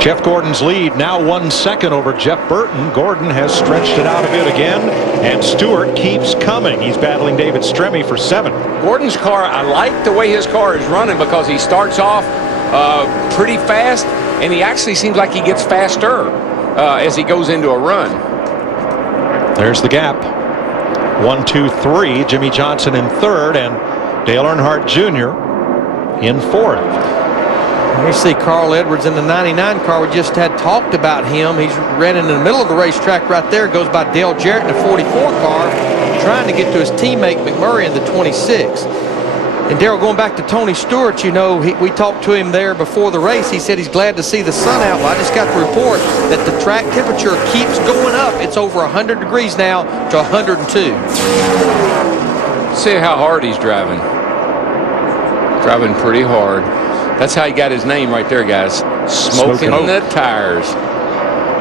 Jeff Gordon's lead now 1 second over Jeff Burton. Gordon has stretched it out a bit again, and Stewart keeps coming. He's battling David Stremme for 7. Gordon's car, I like the way his car is running because he starts off pretty fast, and he actually seems like he gets faster as he goes into a run. There's the gap. 1, 2, 3. Jimmy Johnson in 3rd, and Dale Earnhardt Jr. in 4th. You see Carl Edwards in the 99 car. We just had talked about him. He's running in the middle of the racetrack right there. Goes by Dale Jarrett in the 44 car, trying to get to his teammate McMurray in the 26. And Darrell, going back to Tony Stewart, you know, we talked to him there before the race. He said he's glad to see the sun out. Well, I just got the report that the track temperature keeps going up. It's over 100 degrees now to 102. See how hard he's driving. Driving pretty hard. That's how he got his name right there, guys. Smoking the tires.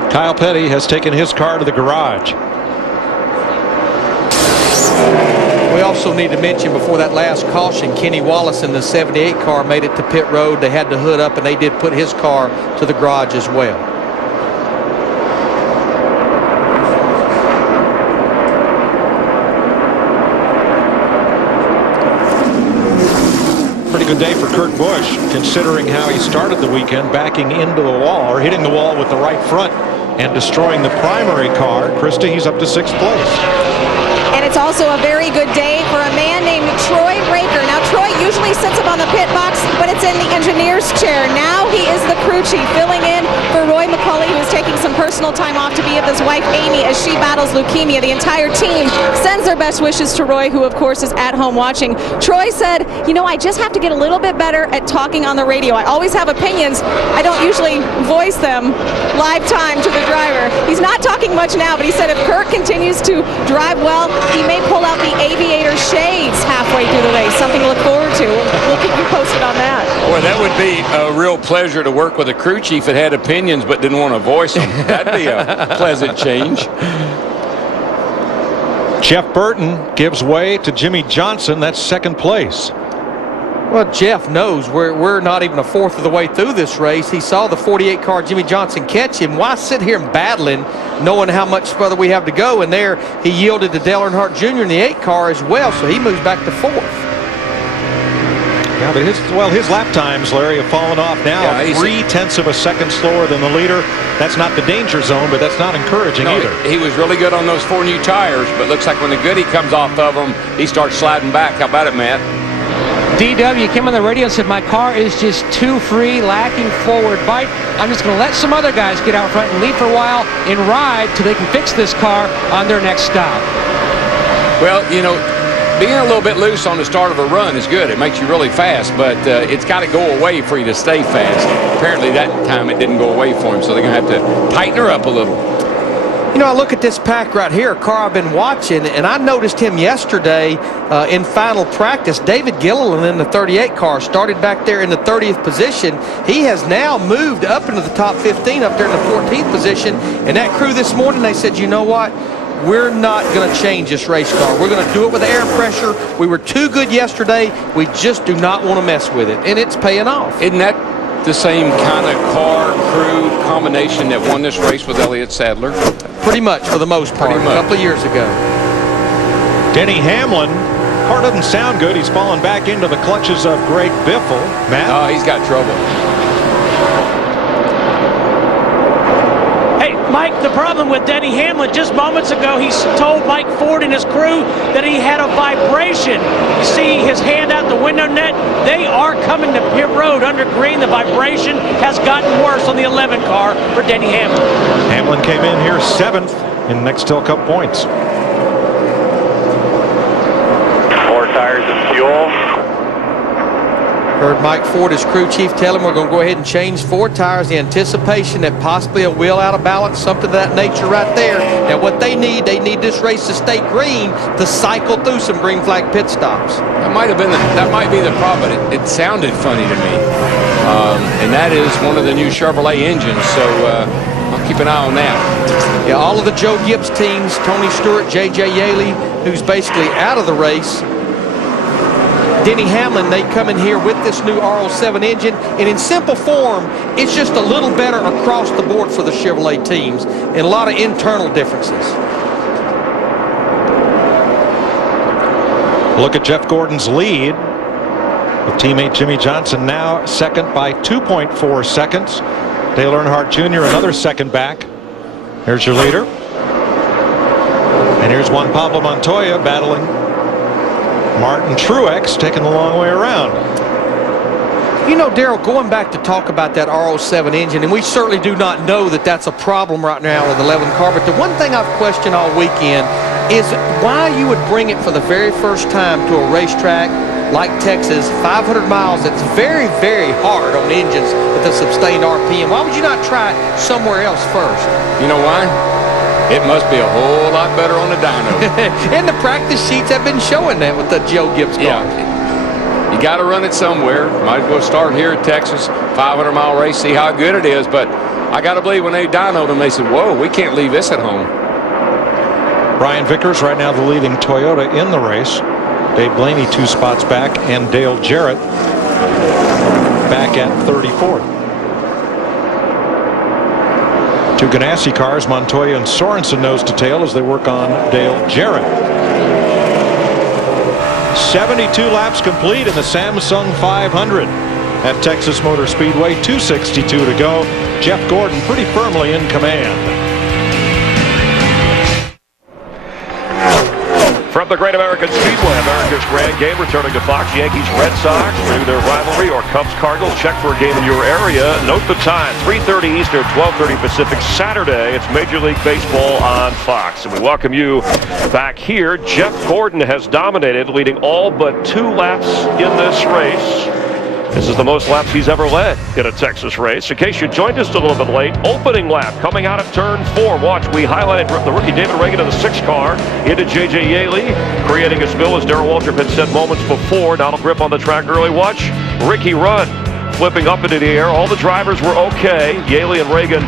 Kyle Petty has taken his car to the garage. We also need to mention before that last caution, Kenny Wallace in the 78 car made it to pit road. They had the hood up, and they did put his car to the garage as well. Pretty good day for Kurt Busch, considering how he started the weekend, backing into the wall, or hitting the wall with the right front and destroying the primary car. Krista, he's up to 6th place. And it's also a very good day for a man named Troy Raker. Now, Troy usually sits up on the pit box, but it's in the engineer's chair. Now he is the crew chief, filling in for Roy McCulley, who is taking some personal time off to be with his wife, Amy, as she battles leukemia. The entire team sends their best wishes to Roy, who, of course, is at home watching. Troy said, you know, I just have to get a little bit better at talking on the radio. I always have opinions. I don't usually voice them live time to the driver. He's not talking much now, but he said if Kurt continues to drive well, he may pull out the aviator shades halfway through the race. Something to look forward to. We'll keep you posted on that. Boy, that would be a real pleasure to work with a crew chief that had opinions but didn't want to voice them. That'd be a pleasant change. Jeff Burton gives way to Jimmy Johnson. That's 2nd place. Well, Jeff knows we're not even a fourth of the way through this race. He saw the 48 car Jimmy Johnson catch him. Why sit here and battling, knowing how much further we have to go? And there he yielded to Dale Earnhardt Jr. in the 8 car as well, so he moves back to 4th. Yeah, but his lap times, Larry, have fallen off now. Yeah, 0.3 of a second slower than the leader. That's not the danger zone, but that's not encouraging either. He was really good on those 4 new tires, but looks like when the goodie comes off of them, he starts sliding back. How about it, Matt? DW came on the radio and said, my car is just too free, lacking forward bite. I'm just going to let some other guys get out front and lead for a while and ride till they can fix this car on their next stop. Well, you know, being a little bit loose on the start of a run is good. It makes you really fast, but it's got to go away for you to stay fast. Apparently that time it didn't go away for him, so they're going to have to tighten her up a little. You know, I look at this pack right here, a car I've been watching, and I noticed him yesterday in final practice. David Gilliland in the 38 car started back there in the 30th position. He has now moved up into the top 15 up there in the 14th position. And that crew this morning, they said, you know what? We're not going to change this race car. We're going to do it with air pressure. We were too good yesterday. We just do not want to mess with it. And it's paying off. Isn't that the same kind of car crew combination that won this race with Elliott Sadler? Pretty much, for the most part, a couple of years ago. Denny Hamlin, car doesn't sound good. He's fallen back into the clutches of Greg Biffle. Matt? Oh, he's got trouble. Hey, Mike, the problem with Denny Hamlin, just moments ago, he told Mike Ford and his crew that he had a vibration. You see his hand out the window net. They are coming to pit road under green. The vibration has gotten worse on the 11 car for Denny Hamlin. Hamlin came in here 7th in Nextel Cup points. 4 tires of fuel. Heard Mike Ford, his crew chief, tell him we're going to go ahead and change 4 tires. The anticipation that possibly a wheel out of balance, something of that nature right there. Now what they need this race to stay green to cycle through some green flag pit stops. That might be the problem. It sounded funny to me, and that is one of the new Chevrolet engines. So I'll keep an eye on that. Yeah, all of the Joe Gibbs teams, Tony Stewart, J.J. Yaley, who's basically out of the race. Denny Hamlin, they come in here with this new R07 engine, and in simple form, it's just a little better across the board for the Chevrolet teams, and a lot of internal differences. Look at Jeff Gordon's lead, with teammate Jimmy Johnson now second by 2.4 seconds. Dale Earnhardt Jr. another second back. Here's your leader. And here's Juan Pablo Montoya battling Martin Truex, taking the long way around. You know, Darrell, going back to talk about that R07 engine, and we certainly do not know that that's a problem right now with the 11 car, but the one thing I've questioned all weekend is why you would bring it for the very first time to a racetrack like Texas, 500 miles. It's very, very hard on engines with a sustained RPM. Why would you not try it somewhere else first? You know why? It must be a whole lot better on the dyno. And the practice sheets have been showing that with the Joe Gibbs car. Yeah. You got to run it somewhere. Might as well start here at Texas, 500-mile race, see how good it is. But I got to believe when they dynoed them, they said, whoa, we can't leave this at home. Brian Vickers right now the leading Toyota in the race. Dave Blaney 2 spots back, and Dale Jarrett back at 34th. Two Ganassi cars, Montoya and Sorensen nose to tail as they work on Dale Jarrett. 72 laps complete in the Samsung 500 at Texas Motor Speedway. 2:62 to go. Jeff Gordon pretty firmly in command. From the Great American Speedway, America's Grand Game, returning to Fox. Yankees, Red Sox, renew their rivalry, or Cubs, Cardinals. Check for a game in your area. Note the time, 3:30 Eastern, 12:30 Pacific, Saturday. It's Major League Baseball on Fox. And we welcome you back here. Jeff Gordon has dominated, leading all but 2 laps in this race. This is the most laps he's ever led in a Texas race. In case you joined us a little bit late, opening lap coming out of turn 4. Watch, we highlighted the rookie David Reagan in the 6 car into J.J. Yaley, creating a spill as Darrell Waltrip had said moments before. Donald Grip on the track early. Watch Ricky run, flipping up into the air. All the drivers were okay. Yaley and Reagan,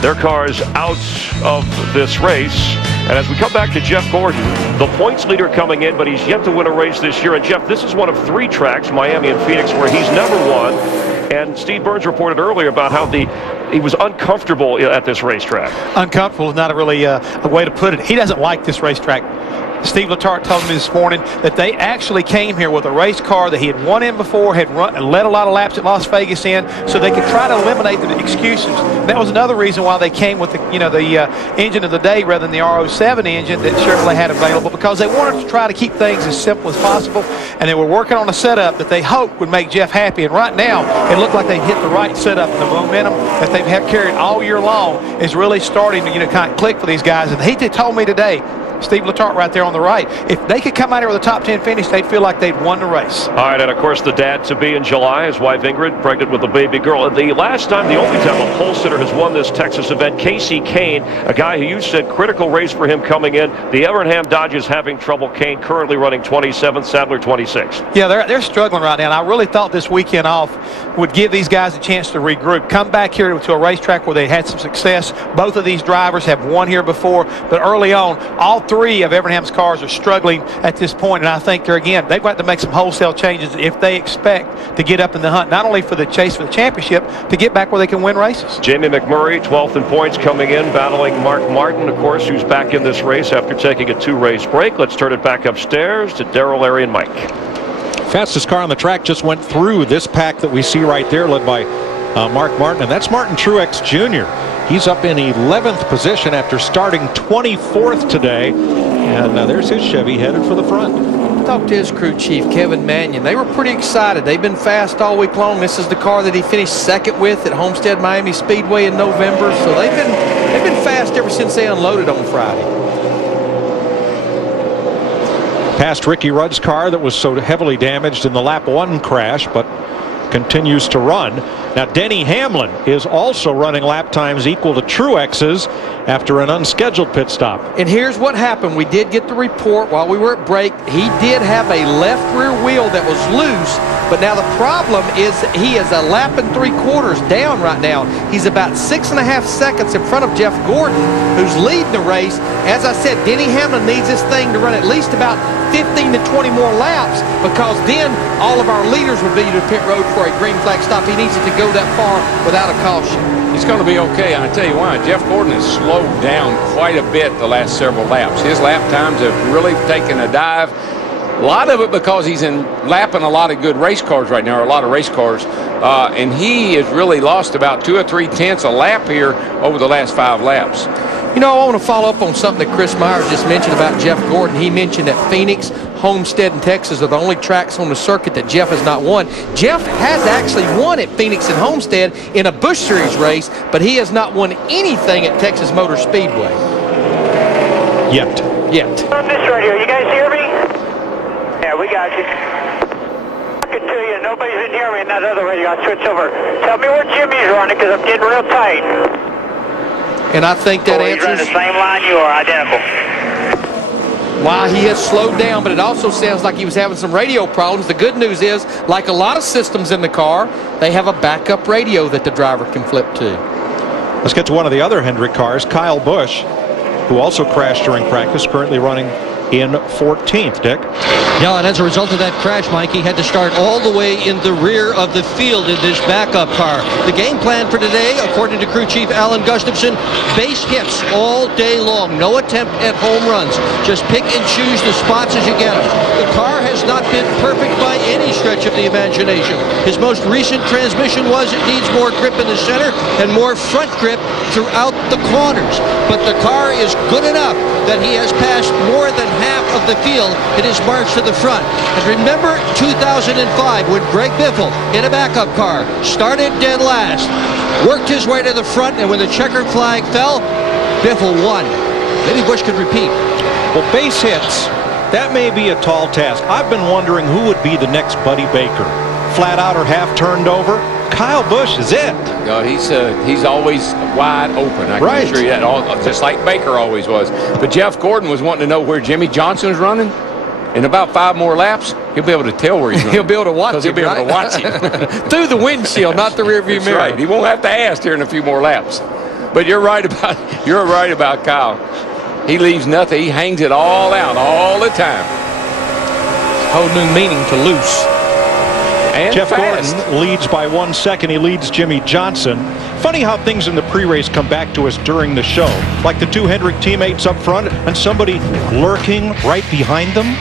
their cars out of this race. And as we come back to Jeff Gordon, the points leader coming in, but he's yet to win a race this year. And Jeff, this is one of 3 tracks, Miami and Phoenix, where he's never won. And Steve Burns reported earlier about how he was uncomfortable at this racetrack. Uncomfortable is not really a way to put it. He doesn't like this racetrack. Steve Letarte told me this morning that they actually came here with a race car that he had won in before, had led a lot of laps at Las Vegas in, so they could try to eliminate the excuses. That was another reason why they came with the engine of the day rather than the R07 engine that Chevrolet had available, because they wanted to try to keep things as simple as possible, and they were working on a setup that they hoped would make Jeff happy. And right now, it looked like they hit the right setup. The momentum that they've carried all year long is really starting to kind of click for these guys. And he told me today, Steve Letarte right there on the right, if they could come out here with a top 10 finish, they'd feel like they'd won the race. All right, and of course the dad-to-be in July, his wife Ingrid, pregnant with a baby girl. And the only time a pole sitter has won this Texas event, Casey Kane, a guy who you said critical race for him coming in. The Evernham Dodgers having trouble. Kane currently running 27th, Sadler 26. Yeah, they're struggling right now, and I really thought this weekend off would give these guys a chance to regroup. Come back here to a racetrack where they had some success. Both of these drivers have won here before, but early on, all 3 of Evernham's cars are struggling at this point, and I think they've got to make some wholesale changes if they expect to get up in the hunt, not only for the chase for the championship, to get back where they can win races. Jamie McMurray, 12th in points, coming in, battling Mark Martin, of course, who's back in this race after taking a 2-race break. Let's turn it back upstairs to Darrell, Larry, and Mike. Fastest car on the track just went through this pack that we see right there, led by Mark Martin, and that's Martin Truex Jr. He's up in 11th position after starting 24th today, and there's his Chevy headed for the front. I talked to his crew chief, Kevin Mannion. They were pretty excited. They've been fast all week long. This is the car that he finished 2nd with at Homestead Miami Speedway in November, so they've been fast ever since they unloaded on Friday. Past Ricky Rudd's car that was so heavily damaged in the lap 1 crash, but continues to run. Now Denny Hamlin is also running lap times equal to Truex's after an unscheduled pit stop. And here's what happened. We did get the report while we were at break. He did have a left rear wheel that was loose, but now the problem is he is a lap and 3/4 down right now. He's about 6.5 seconds in front of Jeff Gordon, who's leading the race. As I said, Denny Hamlin needs this thing to run at least about 15 to 20 more laps, because then all of our leaders would be to pit road for a green flag stop. He needs it to go that far without a caution. He's going to be okay, and I tell you why. Jeff Gordon has slowed down quite a bit the last several laps. His lap times have really taken a dive. A lot of it because he's lapping a lot of good race cars right now, or a lot of race cars, and he has really lost about 2 or 3 tenths a lap here over the last 5 laps. You know, I want to follow up on something that Chris Myers just mentioned about Jeff Gordon. He mentioned that Phoenix, Homestead, and Texas are the only tracks on the circuit that Jeff has not won. Jeff has actually won at Phoenix and Homestead in a Busch Series race, but he has not won anything at Texas Motor Speedway. Yet. On this radio, you guys hear me? Yeah, we got you. Talking to you, nobody's been hearing me in that other radio. I'll switch over. Tell me where Jimmy's running, because I'm getting real tight. And I think that He's running answers the same line you are, identical. why he has slowed down, but it also sounds like he was having some radio problems. The good news is, like a lot of systems in the car, they have a backup radio that the driver can flip to. Let's get to one of the other Hendrick cars, Kyle Busch, who also crashed during practice, currently running in 14th, Dick. Yeah, and as a result of that crash, Mike, he had to start all the way in the rear of the field in this backup car. The game plan for today, according to crew chief Alan Gustafson, base hits all day long. No attempt at home runs. Just pick and choose the spots as you get them. The car has not been perfect by any stretch of the imagination. His most recent transmission was it needs more grip in the center and more front grip throughout the corners. But the car is good enough that he has passed more than half of the field in his march to the front. And remember 2005 when Greg Biffle in a backup car started dead last, worked his way to the front, and when the checkered flag fell, Biffle won. Maybe Busch could repeat. Well, base hits, that may be a tall task. I've been wondering who would be the next Buddy Baker. Flat out or half turned over? Kyle Busch is it. God, he's always wide open. I can assure you that, just like Baker always was. But Jeff Gordon was wanting to know where Jimmy Johnson was running. In about 5 more laps, he'll be able to tell where he's running. He'll be able to watch it, he'll be able to watch him. through the windshield, not the rearview mirror. Right. He won't have to ask here in a few more laps. But you're right about Kyle. He leaves nothing. He hangs it all out all the time. Whole new meaning to loose. And Jeff fast. Gordon leads by 1 second. He leads Jimmy Johnson. Funny how things in the pre-race come back to us during the show. Like the 2 Hendrick teammates up front and somebody lurking right behind them.